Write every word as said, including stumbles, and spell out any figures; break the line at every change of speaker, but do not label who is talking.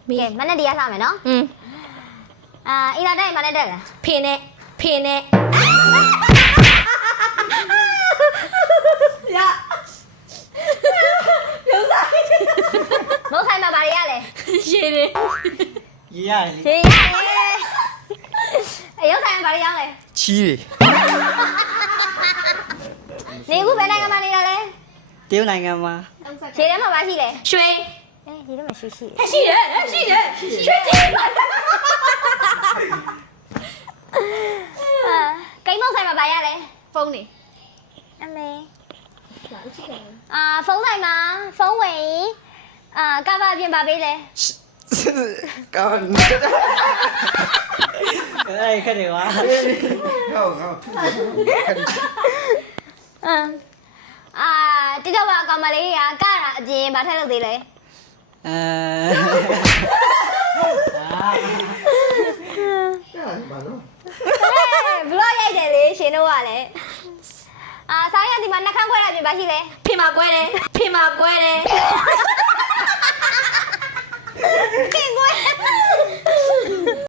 ကဲမနဲ့တရားစားမယ်နော်อืมအာအင်တာတက်မနဲ့တက်လားဖေနဲ့ဖေနဲ့ရရုပ်ဆိုင်ရုပ်ဆိုင်မှာဘာတွေရလဲရေတွေ
ရေရတယ်လေ
ရေရတယ်အရုပ်ဆိုင်မှာဘာတွေရောင်းလဲ
ချီးတွေ
နေခုဘယ်နိုင်ငံမှာနေတာလဲ
တရုတ်နိုင်ငံမှာ
ရေထဲမှာဘာရှိလဲရွှေအေးဒီထဲမှာရွှေရှိတယ်ရှိတယ်ရှိတယ်ရွှေကြီးပါအာကိန်းမောက်ဆိုင်မှာဘာရလဲဖုန်းနေအမေအာဖုန်းဆိုင်မှာဖုန်းဝင်အာကဘာပြင်ပါပေးလဲ
ကောင်း
အဲ့ခက်တယ်ကွာ
ဟောဟောသူ့ခက်တယ်
အာအာတိတော့ကအကောင်မလေးကကတာအပြင်ဘာထက်လုပ်သေးလဲ
အဲ
ဘာလို့
ဘလော့ရိုက်တယ်လေရှင်တို့ကလည်းအာဆိုင်ရဒီမှာနှက်ခမ်းခွဲတာပြင်ပါရှိလဲဖေမာကွဲတယ်ဖေမာကွဲတယ်